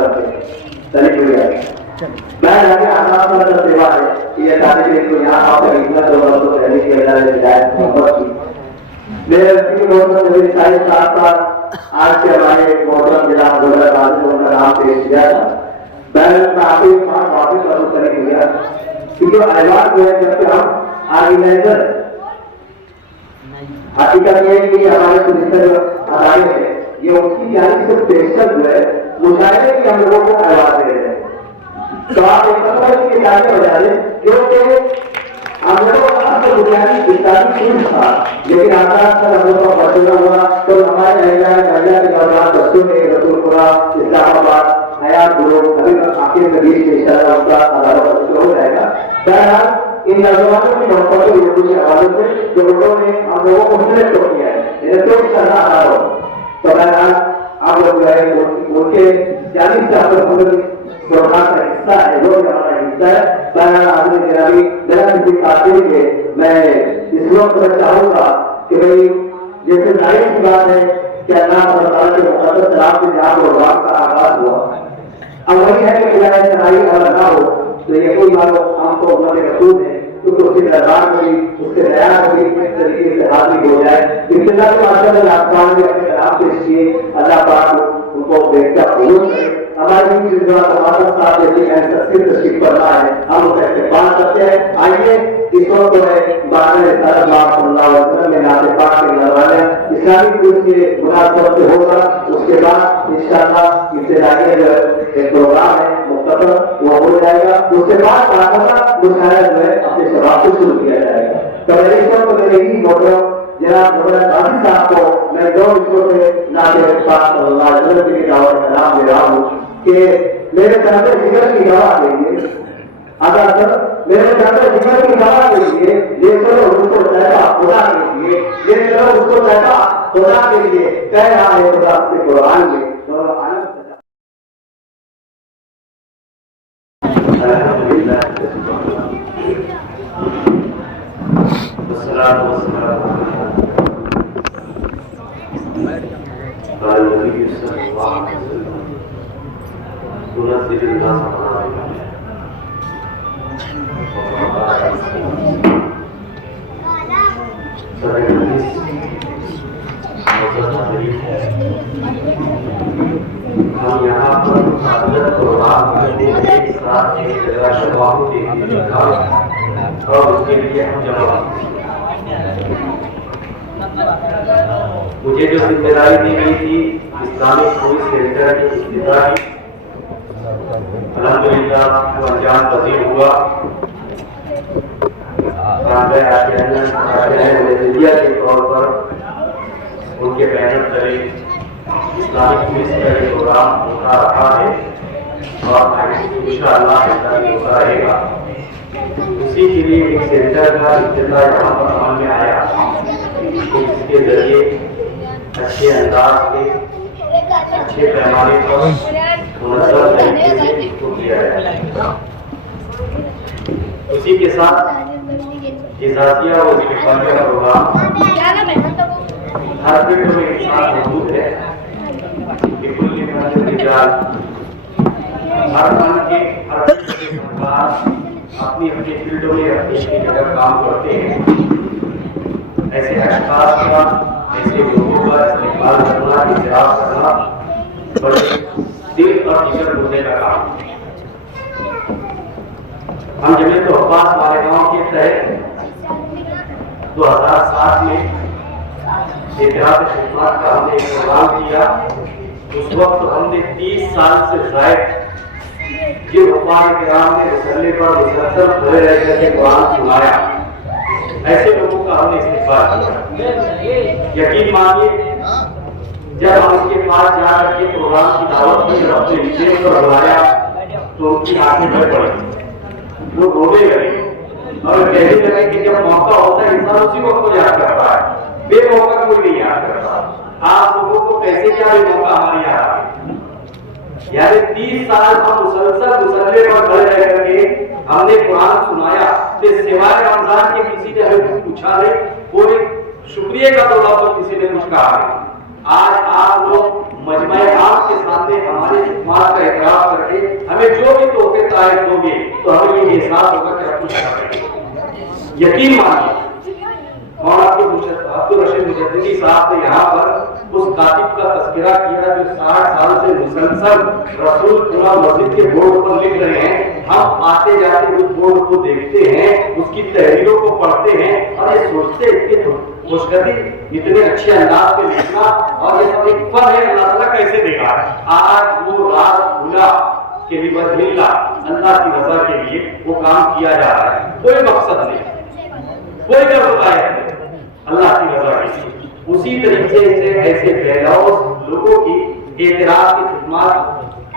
کرتے ہیں. چلیے شکریہ. میں لگے آسان کا سیوا ہے کہ یہ طالب علم کو یہاں آ کر حکمت اور رب کو پہلے کی اللہ نے ہدایت محبت کی. میرے رفیق کی محبت نبی صاحب ساتھ ساتھ آج کے ہمارے محترم ضلع دولت عاصم ان کا نام پیش کیا تھا. میں کافی واپس ضرور کریں گے کیونکہ احوال جو ہے جب کہ ہم آرگنائزر حقیقت یہ ہے کہ ہمارے سلسلے جو ادارے ہیں یہ ان کی جانب سے پیشکش جو ہے مشاہدے کی ہم لوگوں کو احوال دے رہے ہیں. تو آپ ایک مطلب کی جانب ہو جائے کیونکہ ہم لوگوں کا اصل بنیادی اسلامی دین تھا لیکن آزاد کا ہم لوگوں کا مشورہ ہوا تو ہمارے اہلیہ کے دوران بچوں نے رسول پورا اسلام آباد حیات گروہ ابھی آخر میں بیچ میں انشاءاللہ ان کا عدالت ہو جائے گا. بہرحال ان نوجوانوں کی محبت و اردو کے حوالے سے جو لوگوں نے ہم لوگوں کو مختلف کر دیا ہے انہیں تو کرنا آ رہا ہو تو بہرحال آپ لوگ جو ہے ان کے جانب سے آپ لوگ پروگرام کا حصہ ہے وہ ہمارا حصہ ہے. بہرحال آدمی جنابی بنا کسی قاتل کے میں اس وقت میں چاہوں گا کہ بھائی جیسے ظاہر سی بات ہے کہ اللہ تعالیٰ کے مقدس سلام سے جہاں پروگرام کا آغاز ہوا اب وہی ہے کہ اللہ چڑھائی اور نہ ہو تو یقین مانو ہم کو امت رسول ہے کیونکہ اس کی دربار میں بھی اس کے بیان میں بھی اس طریقے سے حاضری ہو جائے. ابتدا تو ماشاء اللہ آسمان نے اپنے کلام پیش کیے اللہ پاک ان کو دیکھتا قبول کرے. ہماری بھی جو صاحب جیسی تصویر تشریف کرنا ہے ہم اس کا استقبال کرتے ہیں. آئیے اس وقت جو ہے بارہ صلی اللہ علیہ وسلم میں نعت پاک کے نوازے اسلامی کورس کے مناسبت سے ہوگا. اس کے بعد انشاءاللہ ابتدائی جو ایک پروگرام ہے مختصر وہ ہو جائے گا. اس کے بعد باقاعدہ مشاہدہ جو ہے اپنے شباب کو شروع کیا جائے گا. تو میرے اس وقت میرے ہی محترم جناب محمد قاسم صاحب کو میں دو مشکوں سے نعت پاک صلی اللہ علیہ وسلم کی دعوت کا نام دے رہا ہوں کہ میرے طرف سے ذکر کی گواہ دیجیے. اگر سر میرے طرف سے ذکر کی گواہ دیجیے یہ چلو اس کو کہتا خدا کے لیے یہ چلو اس کو کہتا خدا کے لیے کہہ رہا ہے خدا سے قرآن میں. الحمدللہ والصلاة والسلام على النبي صلى الله عليه وسلم تنزل الناس ہم یہاں پر حضرت قرآن کرتے ہیں ایک ساتھ ایک جگہ شفاف دیکھنے کا اور اس کے لیے ہم جمع مجھے جو ذمہ داری دی گئی تھی اسلامک پولیس سینٹر کی افتتاح کی الحمدللہ وہ انجام پذیر ہوا. نظریہ کے طور پر ان کے بینر تلے اسلامک پولیس کا یہ پروگرام ہوتا رہا ہے اور انشاءاللہ ہوتا رہے گا. اسی کے لیے ایک سینٹر کا افتتاح یہاں پر عمل میں آیا اس کے ذریعے اچھے انداز سے اچھے پیمانے پر منظم طریقے سے اس کو کیا جائے. اسی کے ساتھ اعزازیہ و ذکر کا پروگرام ہر فیلڈ میں ایک ساتھ موجود ہے. بالکل ہر فن کے ہر فنکار اپنی اپنی فیلڈوں میں اپنی جگہ کام کرتے ہیں. ایسے اشخاص کا ایسے لوگوں کا استقبال کرنا اعتراف کرنا بڑے دل اور فکر ہونے کا کام. ہم جمعیت عباس مالیگاؤں کے تحت 2007 میں اعتراف خدمات کا ہم نے ایک پروگرام کیا. اس وقت ہم نے 30 سال سے زائد جن حفاظ کرام نے مسئلے پر مسلسل کھڑے رہ کر کے قرآن سنایا ایسے لوگوں کا ہم نے استقبال کیا. یقین مانیے جب ہم ان کے پاس جا کر کے پروگرام کی دعوت کی جب اپنے اسٹیج پر بلایا تو ان کی آنکھیں بھر پڑی. وہ رونے لگے اور کہنے لگے کہ جب موقع ہوتا ہے انسان اسی وقت کو یاد کرتا ہے, بے موقع کوئی نہیں یاد کرتا. آپ لوگوں کو کیسے کیا بے موقع ہمارے یہاں آ گئے. یعنی 30 سال ہم مسلسل مسئلے پر کھڑے رہ کر کے ہم نے قرآن سنایا کہ سوائے رمضان کے کسی نے ہمیں پوچھا نہیں, کوئی شکریہ کا طور پر کسی نے کچھ کہا نہیں. آج سے ہمارے خدمات کا اعتراف کر کے ہمیں جو بھی تحفے تحائف دو گے تو ہمیں یہ احساس ہوگا کہ آپ کچھ کر رہے ہیں. یقین مانیے مولانا عبد الرشید مجددی صاحب نے یہاں پر اس کاتب کا تذکرہ کیا جو 60 سال سے مسلسل رسول پورا مسجد کے بورڈ پر لکھ رہے ہیں. ہم آتے جاتے اس بورڈ کو دیکھتے ہیں, اس کی تحریروں کو پڑھتے ہیں اور یہ سوچتے اتنے خوش قدر اتنے اچھے انداز میں لکھنا اور یہ سب ایک فن ہے, اللہ تعالیٰ کیسے دے گا. آج وہ رات بھولا کہ اللہ کی رضا کے لیے وہ کام کیا جا رہا ہے. کوئی مقصد نہیں, کوئی کر ہوتا ہے اللہ کی رضا کے لیے. اسی طریقے سے ایسے پھیلاؤ لوگوں کی اعتراض کی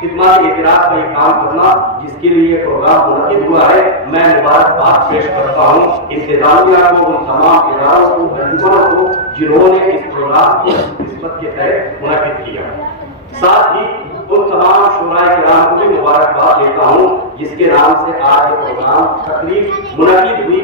خدمات اعتراض کا یہ کام کرنا جس کے لیے یہ پروگرام منعقد ہوا ہے. میں مبارکباد پیش کرتا ہوں انتظامیہ کو, ان تمام اداروں کو, انجمنوں کو جنہوں نے اس پروگرام کو نسبت کے تحت منعقد کیا. ساتھ ہی ان تمام شورائے کرام کو بھی مبارکباد دیتا ہوں جس کے نام سے آج یہ پروگرام تقریب منعقد ہوئی.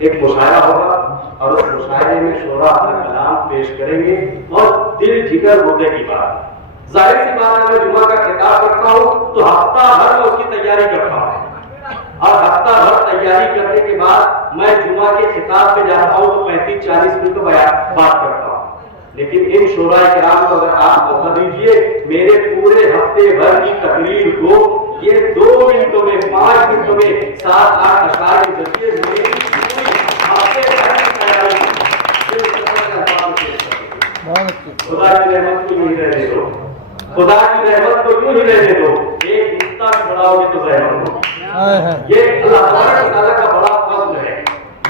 ایک مشاعرہ ہوگا اور اس مشاعرے میں شورا اپنا کلام پیش کریں گے اور دل جگر ہونے کی بات. ظاہر سی بات ہے, میں جمعہ کا خطاب کرتا ہوں تو ہفتہ بھر میں اس کی تیاری کرتا ہوں اور ہفتہ بھر تیاری کرنے کے بعد میں جمعہ کے خطاب پہ جاتا ہوں تو 35-40 منٹ بات کرتا ہوں. لیکن ان شورا کرام کو اگر آپ موقع دیجیے میرے پورے ہفتے بھر کی تقریر کو یہ 2 منٹوں میں 5 منٹوں میں 7-8 اشعار کے ذریعے خدا کی رحمت کو یوں ہی رہنے دو, خدا کی رحمت کو یوں ہی رہنے دو. ایک رشتہ بڑھاؤ گے تو رحمت ہو. یہ اللہ تعالیٰ کا بڑا فضل ہے.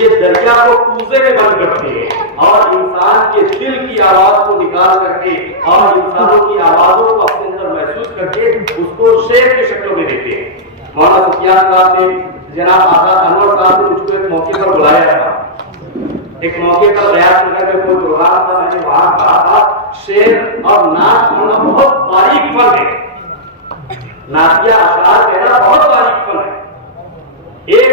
یہ دریا کو کوزے میں بند کرتی ہے اور انسان کے دل کی آواز کو نکال کر کے اور انسانوں کی آوازوں کو اپنے اندر محسوس کر کے اس کو شعر کی شکل میں دیتے ہیں. مولانا سفیان صاحب نے, جناب آزاد انور صاحب نے مجھ کو ایک موقع پر بلایا تھا. ایک موقع پر ریاض نگر میں کوئی پروگرام تھا, میں نے وہاں کہا تھا شعر اور نعت پڑھنا بہت باریک فن ہے. نعتیہ اشعار کہنا بہت باریک فن ہے. ایک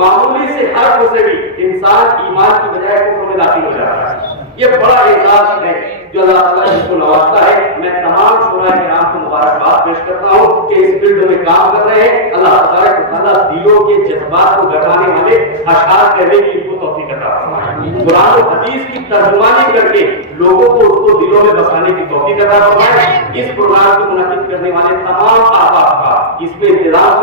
معمولی سے حرف سے بھی انسان ایمان کی بجائے کفر میں داخل ہو جاتا ہے. یہ بڑا اعزاز ہے جو اللہ تعالیٰ جس کو نوازتا ہے. میں تمام شورائے کرام کو مبارکباد پیش کرتا ہوں کہ اس فیلڈ میں کام کر رہے ہیں. اللہ تعالیٰ دلوں کے جذبات کو گھٹانے والے اشعار کہنے کی ان کو توفیق عطا فرمائے. قرآن و حدیث کی ترجمانی کر کے لوگوں کو اس کو دلوں میں بسانے کی توفیق عطا فرمائے. اس پروگرام کو منعقد کرنے والے تمام احباب کا, اس میں انتظامات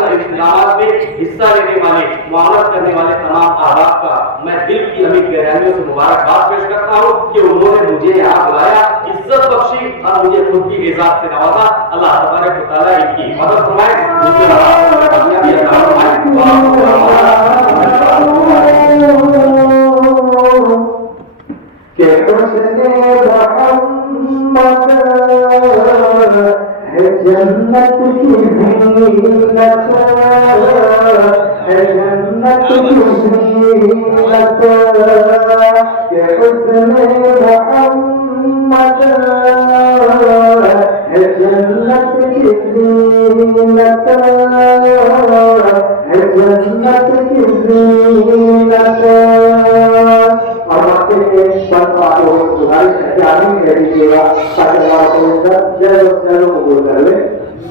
میں حصہ لینے والے, معاونت کرنے والے تمام احباب کا میں دل کی امی گہرائیوں سے مبارکباد پیش کرتا ہوں کہ انہوں نے مجھے یہاں بلایا, عزت بخشی اور مجھے خود کی اعزاز سے نوازا. اللہ تبارک و تعالیٰ ان کی مدد فرمائے, کہ حسن محمد ہے جنت کی زینت, ہے جنت کی زینت, کہ حسن محمد ہے جنت کی زینت, ہے جنت کی زینت. اور وقت کے بس آگے گزارش ہے کہ آدمی کہہ دیجیے گا تاکہ اللہ کو جلد قبول کر لے.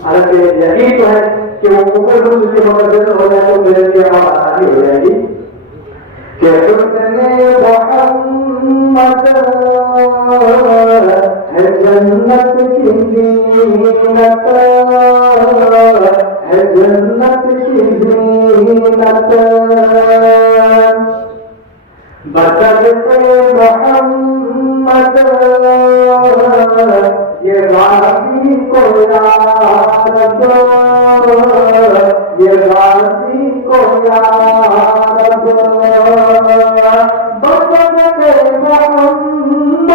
حالانکہ یقین تو ہے کہ وہ اوپر روز کے مقدس ہو جائے تو میرے لیے اور آسانی ہو جائے گی. کہ حسن محمد ہے جنت کی زینت, ہے جنت کی زینت. بدلتے محمد یہ غازی کو یاد دو, یہ غازی کو یاد دو. بدلتے محمد,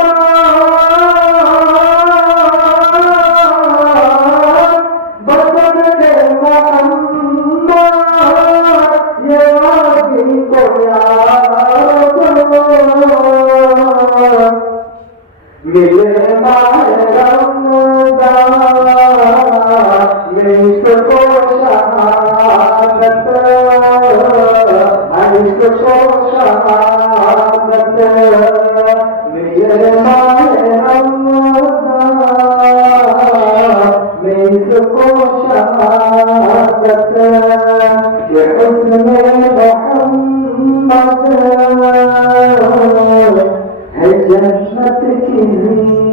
بدلتے محمد یہ غازی کو یاد دو. ملے ماہ رمضان میں اس کو شہادت, اس کو شہادت. ملے ماہ رمضان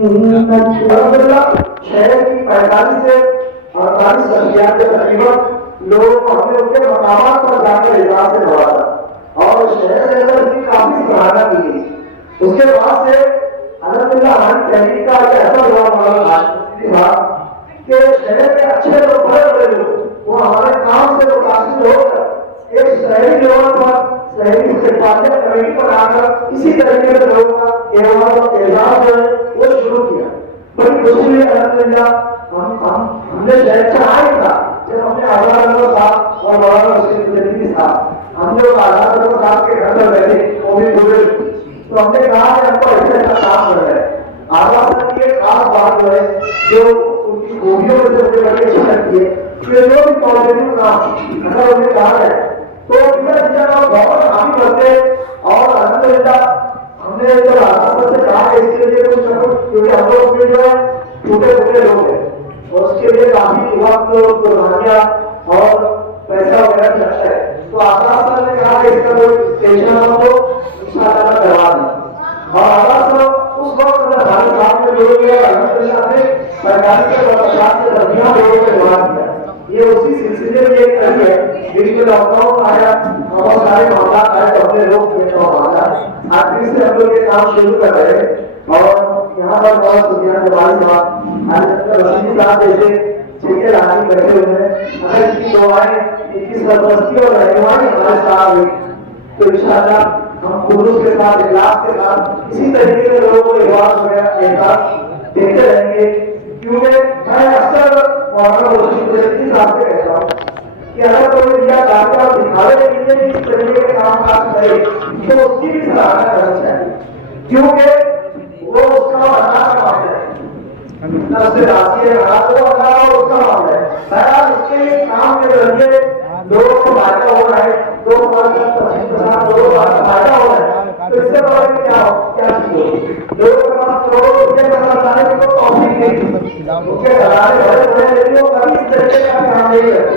الحمدللہ شہر کی 45 سے 48 شخصیات کے تقریباً لوگوں کو ہم نے ان کے مقامات پر جا کر اعزاز سے نوازا اور شہر نے کی کافی سراہنا کی گئی. اس کے بعد سے الحمدللہ ہماری تحریک کا ایک ایسا ہوا مولانا صاحب کہ شہر کے اچھے لوگ بڑے بڑے لوگ وہ ہمارے کام سے متاثر ہو کر ایک شہری لیول پر شہری استقبالیہ کمیٹی بنا کر اسی طریقے سے لوگوں کا اعزاز اور اعزاز جو ہے وہ شروع کیا. بڑی خوشی ہے الحمدللہ ہم نے شہر چاہا ہی تھا جب ہم نے آزاد انور صاحب اور مولانا رشید مجددی صاحب ہم نے آزاد انور صاحب کے گھر پر بیٹھے وہ بھی بوڑھے تو ہم نے کہا کہ ہم کو ایسا ایسا کام کر رہے ہیں. آزاد صاحب کی ایک خاص بات جو ہے جو ان کی خوبیوں میں سے مجھے بڑی اچھی لگتی ہے کہ جو بھی پازیٹیو کام اگر انہیں کہا ہے تو بہت حامی کرتے اور الحمدللہ ہم نے جب آزاد سے کہا ہے اس کے لیے کچھ کرو کیونکہ ہم لوگ میں جو ہے چھوٹے چھوٹے لوگ ہیں اور اس کے لیے کافی وقت قربانیاں اور پیسہ وغیرہ چلتا ہے تو آزاد صاحب نے کہا کہ اس کا کوئی ٹینشن ہم کو انشاءاللہ کروا دیں اور آزاد صاحب اس وقت ہمارے صاحب نے جو کیا الحمدللہ نے سرکاری کے وقت سے درمیان لوگوں کو نواز کیا. یہ اسی سلسلے میں ایک کڑی ہے جن کے لاک ڈاؤن آیا بہت سارے معاملات آئے تو اپنے لوگ آخری سے ہم لوگ یہ کام شروع کر رہے ہیں اور یہاں پر بہت دنیا کے بارے رشید صاحب جیسے ٹھیکے لانی بیٹھے ہوئے ہیں اگر اس کی دعائیں ان کی سرپرستی اور رہنمائی ہمارے ساتھ ہوئی تو انشاءاللہ ہم خلوص کے ساتھ اخلاص کے ساتھ اسی طریقے سے لوگوں کو احساس وغیرہ احساس دیتے رہیں گے. کیونکہ میں اکثر مولانا رشید مجددی صاحب سے کہتا ہوں کہ اگر کوئی دیا کامیاب دکھاوے کے لیے اس طریقے کے کام کاج کرے تو اس کی بھی سراہنا کرنی چاہیے کیونکہ وہ اس کا اللہ کا معاملہ ہے نہ اس سے راضی ہے رہا تو اللہ اور اس کا معاملہ ہے. بہرحال اس کے کام کے ذریعے لوگوں کو فائدہ ہو رہا ہے 2% لوگوں کو فائدہ ہو رہا ہے تو اس سے بڑا کیا چیز ہوگی. لوگوں کے پاس کروڑوں روپئے کا بتانے کی کوئی توفیق نہیں ان کے گھرانے بڑے بڑے لیکن وہ کبھی اس طریقے کا کام نہیں کرتے.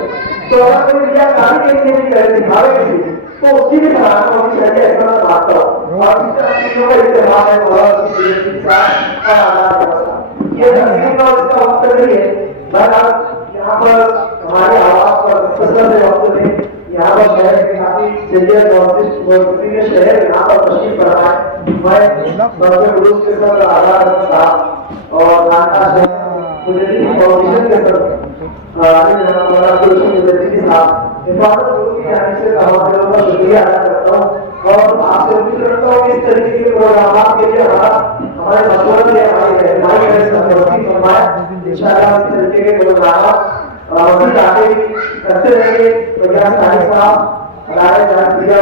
تو اگر کوئی ریا کاری کے لیے بھی کرے دکھاوے کے لیے تو اس کی بھی سراہنا ہونی چاہیے ایسا میں بات کروں. اور اس طرح چیزوں کا استعمال ہے یہ تقسیم کا اس کا وقت نہیں ہے. بہرحال یہاں پر ہمارے آواز پر مختصر سے وقت میں یہاں پر شہر کے کافی سینئر مورسی کے شہر یہاں پر تشریف فرمائے. میں ڈاکٹر خلوص کے ساتھ آزاد صاحب اور نانکا شہر مجددی فاؤنڈیشن کے ساتھ مولانا رشید مجددی صاحب حفاظت گروپ کی جانب سے تمام لوگوں کا شکریہ ادا کرتا ہوں اور آپ سے امید کرتا ہوں کہ اس طریقے کے پروگرامات کے لیے ہمارے مشورہ ہے ہماری رہنمائی ہے سرپرستی فرمائے. انشاءاللہ اس طریقے کے پروگرامات مزید آگے کرتے رہیں گے. بجان صاحب صاحب ہمارے جان پریا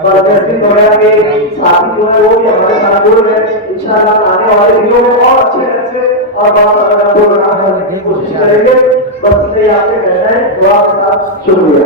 اور جیسے وغیرہ کے ساتھی جو ہے وہ بھی ہمارے ساتھ جڑ رہے ہیں. انشاءاللہ آنے والے دنوں میں اور اچھے سے اور بہت زیادہ پروگرام کرنے کی کوشش کریں گے. بس یہ آپ سے کہنا ہے دعا کے ساتھ شکریہ.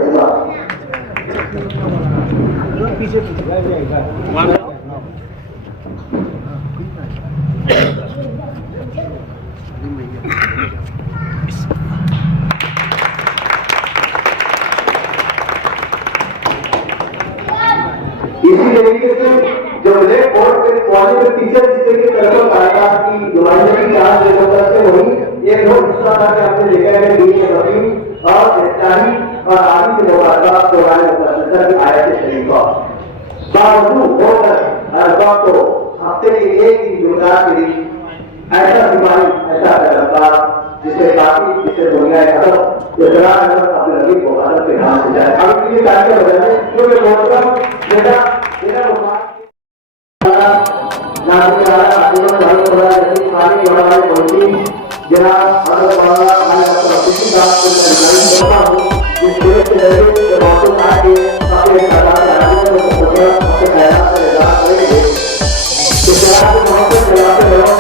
اسی طریقے سے جو بلیک بورڈ پہ کالج میں ٹیچر جس طریقے طلبہ کائنات کی نمائندگی کی آج ضرورت سے ہوئی ایک اور حصہ تھا کہ ہم نے دیکھا ہے کہ دین رحیم اور اسلامی اور عالمی کے مقابلات قرآن مقدس کی آیت شریفہ باوجود ہو کر الفاظ کو ہفتے کے ایک دن جمعرات کے دن ایسا بیماری ایسا رفتار جسے کافی جسے دنیا ادب اقرار اپنے نبی کو ادب کے نام سے جائے. اب کے لیے تاریخ وجہ ہے کیونکہ محترم میرا جناب حضرت مولانا رشید صاحب کو ریکمینڈ کرتا ہوں جس کے ذریعے سے موجود آگے اپنے سرکار عالم کو اپنے خیالات سے اظہار کریں گے. شراب محبت جلاتے رہو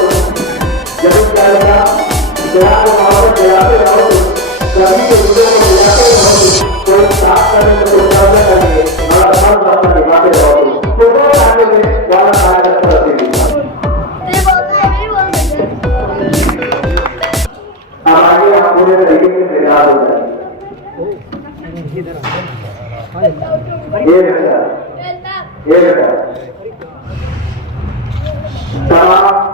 جب جائے گا شراب محبت جلاتے رہو سبھی کے دلوں کو جلاتے رہو کوئی صاف کرنے میں کوئی کام نہ کریں گے اور ہم اپنا نبھاتے رہو تو وہ آگے میں والا آگے کرتے ہیں. اب آگے آپ پورے طریقے سے تیار ہو جائیں. یہ بیٹا تمام